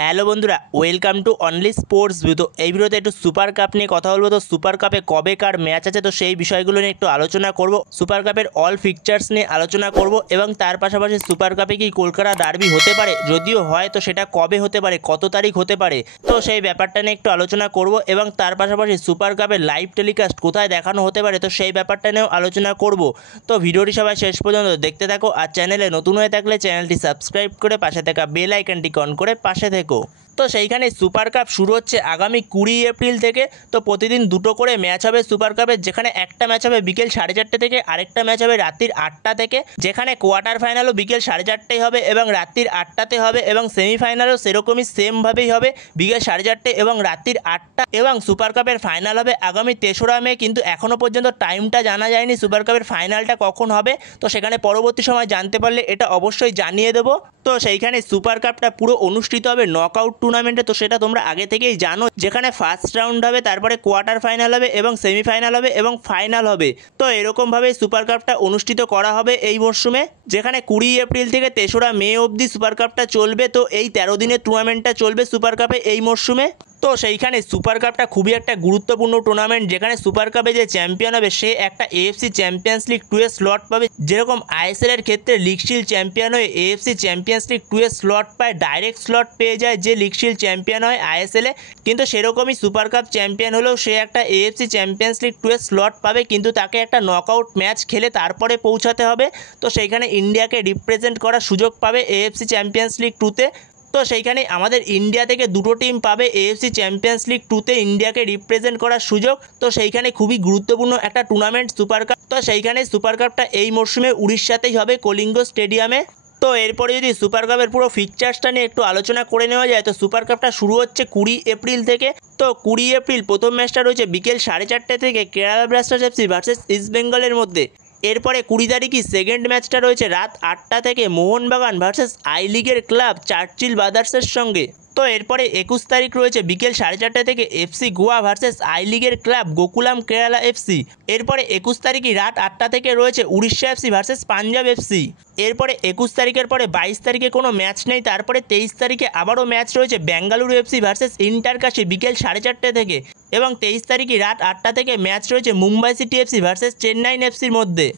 Hello বন্ধুরা, welcome to only sports view. তো এই ভিডিওতে একটু সুপার কাপ নিয়ে কথা বলবো। তো সুপার কাপে কবে কার ম্যাচ আছে তো সেই বিষয়গুলো নিয়ে একটু আলোচনা করব। সুপার কাপের অল ফিকচার্স নিয়ে আলোচনা করব এবং তার পাশাপাশি সুপার কাপে কি কলকাতা ডার্বি হতে পারে, যদিও হয় তো সেটা কবে হতে পারে, কত তারিখ হতে পারে, তো সেই ব্যাপারটা নিয়ে একটু আলোচনা করব এবং তার পাশাপাশি সুপার কাপের লাইভ টেলিকাস্ট কোথায় দেখানো হতে পারে তো সেই ব্যাপারটা নিয়েও আলোচনা করব। তো ভিডিওটি সবাই শেষ পর্যন্ত দেখতে থাকো, আর চ্যানেলে নতুন হয়ে থাকলে চ্যানেলটি সাবস্ক্রাইব করে পাশে থাকা বেল আইকনটি অন করে পাশে থেকো। তো সেইখানে সুপার কাপ শুরু হচ্ছে আগামী 20 এপ্রিল থেকে। তো প্রতিদিন দুটো করে ম্যাচ হবে সুপার কাপের, যেখানে একটা ম্যাচ হবে বিকেল 4:30 থেকে, আরেকটা ম্যাচ হবে রাত্রির 8টা থেকে, যেখানে কোয়ার্টার ফাইনালও বিকেল 4:30টায় হবে এবং রাত্রির 8টাতে হবে, এবং সেমিফাইনালও সেরকমই সেমভাবেই হবে বিকেল 4:30 এবং রাত্রির 8টা, এবং সুপার কাপের ফাইনাল হবে আগামী 3রা মে। কিন্তু এখনও পর্যন্ত টাইমটা জানা যায়নি সুপার কাপের ফাইনালটা কখন হবে, তো সেখানে পরবর্তী সময় জানতে পারলে এটা অবশ্যই জানিয়ে দেবো। তো সেইখানে সুপার কাপটা পুরো অনুষ্ঠিত হবে নকআউট টুর্নামেন্টে, তো সেটা তোমরা আগে থেকেই জানো, যেখানে ফার্স্ট রাউন্ড হবে, তারপরে কোয়ার্টার ফাইনাল হবে এবং সেমিফাইনাল হবে এবং ফাইনাল হবে। তো এরকমভাবেই সুপার কাপটা অনুষ্ঠিত করা হবে এই মরশুমে, যেখানে 20 এপ্রিল থেকে 3রা মে অবধি সুপার কাপটা চলবে। তো এই 13 দিনের টুর্নামেন্টটা চলবে সুপার কাপে এই মরশুমে। তো সেইখানে সুপার কাপটা খুবই একটা গুরুত্বপূর্ণ টুর্নামেন্ট, যেখানে সুপার কাপে যে চ্যাম্পিয়ন হবে সে একটা এএফসি চ্যাম্পিয়ন্স লিগ 2 এর স্লট পাবে। যেরকম আইএসএল এর ক্ষেত্রে লিগ শিল্ড চ্যাম্পিয়ন হয়ে এএফসি চ্যাম্পিয়ন্স লিগ 2 এর স্লট পায়, ডাইরেক্ট স্লট পেয়ে যায় যে লিগ শিল্ড চ্যাম্পিয়ন হয় আইএসএল এ, কিন্তু সেরকমই সুপার কাপ চ্যাম্পিয়ন হলেও সে একটা এএফসি চ্যাম্পিয়ন্স লিগ 2 এর স্লট পাবে, কিন্তু তাকে একটা নকআউট ম্যাচ খেলে তারপরে পৌঁছাতে হবে। তো সেইখানে ইন্ডিয়াকে রিপ্রেজেন্ট করার সুযোগ পাবে এএফসি চ্যাম্পিয়ন্স লিগ 2তে। তো সেইখানে আমাদের ইন্ডিয়া থেকে দুটো টিম পাবে এএফসি চ্যাম্পিয়ন্স লিগ 2তে ইন্ডিয়াকে রিপ্রেজেন্ট করার সুযোগ। তো সেইখানে খুবই গুরুত্বপূর্ণ একটা টুর্নামেন্ট সুপার কাপ। তো সেইখানে সুপার কাপটা এই মরশুমে উড়িষ্যাতেই হবে, কলিঙ্গ স্টেডিয়ামে। তো এরপরে যদি সুপার কাপের পুরো ফিকচার্সটা নিয়ে একটু আলোচনা করে নেওয়া যায়, তো সুপার কাপটা শুরু হচ্ছে 20 এপ্রিল থেকে। তো 20 এপ্রিল প্রথম ম্যাচটা রয়েছে বিকেল 4:30 থেকে Kerala Blasters FC versus east বেঙ্গলের মধ্যে। এরপরে 20 তারিখই সেকেন্ড ম্যাচটা রয়েছে রাত 8টা থেকে মোহনবাগান ভার্সেস আই লিগের ক্লাব চার্চিল ব্রাদার্সের সঙ্গে। তো এরপরে 21 তারিখ রয়েছে বিকেল 4:30 থেকে এফসি গোয়া ভার্সেস আই লিগের ক্লাব গোকুলাম কেরালা এফসি। এরপরে 21 তারিখই রাত 8টা থেকে রয়েছে Orissa FC versus Punjab FC. এরপরে 21 তারিখের পরে 22 তারিখে কোনো ম্যাচ নেই। তারপরে 23 তারিখে আবারও ম্যাচ রয়েছে বেঙ্গালুরু এফসি ভার্সেস ইন্টারকাশি বিকেল 4:30 থেকে, এবং 23 তারিখে রাত 8টা থেকে ম্যাচ রয়েছে Mumbai city FC versus Chennaiyin এফসির মধ্যে।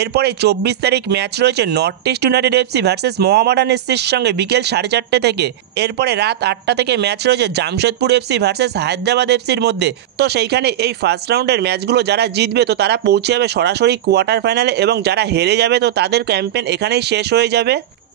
এরপরে 24 তারিখ ম্যাচ রয়েছে North East United FC versus Mohammedan এফসির সঙ্গে বিকেল 4:30 থেকে। এরপরে রাত 8টা থেকে ম্যাচ রয়েছে জামশেদপুর এফসি ভার্সেস হায়দ্রাবাদ এফসির মধ্যে। তো সেইখানে এই ফার্স্ট রাউন্ডের ম্যাচগুলো যারা জিতবে তো তারা পৌঁছে যাবে সরাসরি কোয়ার্টার ফাইনালে, এবং যারা হেরে যাবে তো তাদের ক্যাম্পেইন এখানেই শেষ হয়ে যাবে।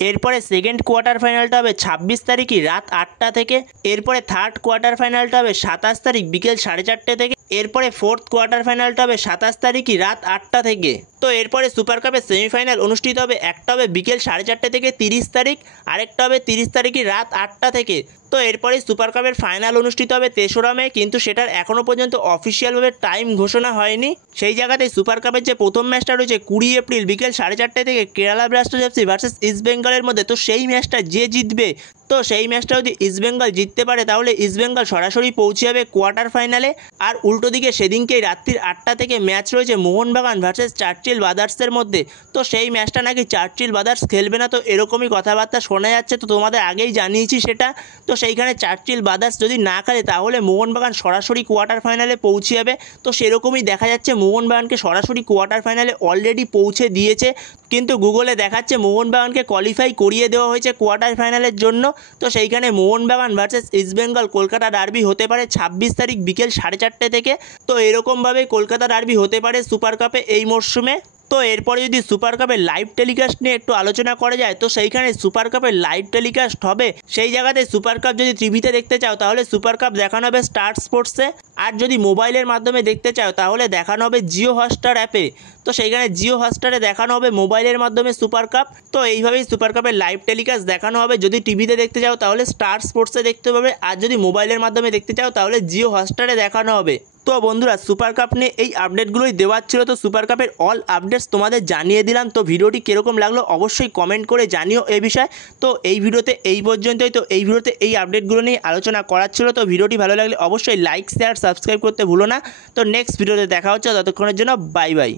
এরপরে সেকেন্ড কোয়ার্টার ফাইনালটা হবে 26 তারিখই রাত 8টা থেকে। এরপরে থার্ড কোয়ার্টার ফাইনালটা হবে 27 তারিখ বিকেল 4:30 থেকে। এরপরে ফোর্থ কোয়ার্টার ফাইনালটা হবে 27 তারিখই রাত 8টা থেকে। তো এরপরে সুপার কাপের সেমিফাইনাল অনুষ্ঠিত হবে, একটা হবে বিকেল 4:30 থেকে 30 তারিখ, আরেকটা হবে 30 তারিখই রাত 8টা থেকে। তো এরপরে সুপার কাপের ফাইনাল অনুষ্ঠিত হবে 3রা মে, কিন্তু সেটার এখনও পর্যন্ত অফিসিয়ালভাবে টাইম ঘোষণা হয়নি। সেই জায়গাতে সুপার কাপের যে প্রথম ম্যাচটা রয়েছে 20 এপ্রিল বিকেল 4:30 থেকে Kerala Blasters FC versus east বেঙ্গলের মধ্যে। তো সেই ম্যাচটা যে জিতবে, তো সেই ম্যাচটা যদি ইস্ট বেঙ্গল জিততে পারে তাহলে ইস্ট বেঙ্গল সরাসরি পৌঁছে যাবে কোয়ার্টার ফাইনালে। আর উল্টো দিকে সেদিনকেই রাত্রির 8টা থেকে ম্যাচ রয়েছে মোহনবাগান ভার্সেস চার্চিল ব্রাদার্সের মধ্যে। তো সেই ম্যাচটা নাকি চার্চিল ব্রাদার্স খেলবে না, তো এরকমই কথাবার্তা শোনা যাচ্ছে, তো তোমাদের আগেই জানিয়েছি সেটা। তো সেইখানে চার্চিল ব্রাদার্স যদি না খেলে তাহলে মোহনবাগান সরাসরি কোয়ার্টার ফাইনালে পৌঁছে যাবে। তো সেরকমই দেখা যাচ্ছে, মোহনবাগানকে সরাসরি কোয়ার্টার ফাইনালে অলরেডি পৌঁছে দিয়েছে, কিন্তু গুগলে দেখাচ্ছে মোহনবাগানকে কোয়ালিফাই করিয়ে দেওয়া হয়েছে কোয়ার্টার ফাইনালের জন্য। তো সেইখানে Mohun Bagan versus east Bengal Kolkata derby হতে পারে 26 তারিখ বিকেল 4:30 থেকে। তো এরকমভাবে কলকাতা ডার্বি হতে পারে সুপার কাপে এই মরশুমে। তো এরপরে যদি সুপার কাপের লাইভ টেলিকাস্ট নিয়ে একটু আলোচনা করা যায়, তো সেইখানে সুপার কাপের লাইভ টেলিকাস্ট হবে, সেই জায়গাতে সুপার কাপ যদি টিভিতে দেখতে চাও তাহলে সুপার কাপ দেখানো হবে স্টার স্পোর্টসে, আর যদি মোবাইলের মাধ্যমে দেখতে চাও তাহলে দেখানো হবে জিও হটস্টার অ্যাপে। তো সেইখানে জিও হটস্টারে দেখানো হবে মোবাইলের মাধ্যমে সুপার কাপ। তো এইভাবেই সুপার কাপের লাইভ টেলিকাস্ট দেখানো হবে। যদি টিভিতে দেখতে চাও তাহলে স্টার স্পোর্টসে দেখতে পাবে, আর যদি মোবাইলের মাধ্যমে দেখতে চাও তাহলে জিও হটস্টারে দেখানো হবে। তো বন্ধুরা, সুপার কাপ নিয়ে এই আপডেটগুলোই দেওয়ার ছিল। তো সুপার কাপের অল আপডেটস তোমাদের জানিয়ে দিলাম। তো ভিডিওটি কীরকম লাগলো অবশ্যই কমেন্ট করে জানিও এই বিষয়ে। তো এই ভিডিওতে এই পর্যন্তই। তো এই ভিডিওতে এই আপডেটগুলো নিয়ে আলোচনা করার ছিল। তো ভিডিওটি ভালো লাগলে অবশ্যই লাইক শেয়ার সাবস্ক্রাইব করতে ভুলো না। তো নেক্সট ভিডিওতে দেখা হচ্ছে, ততক্ষণের জন্য বাই বাই।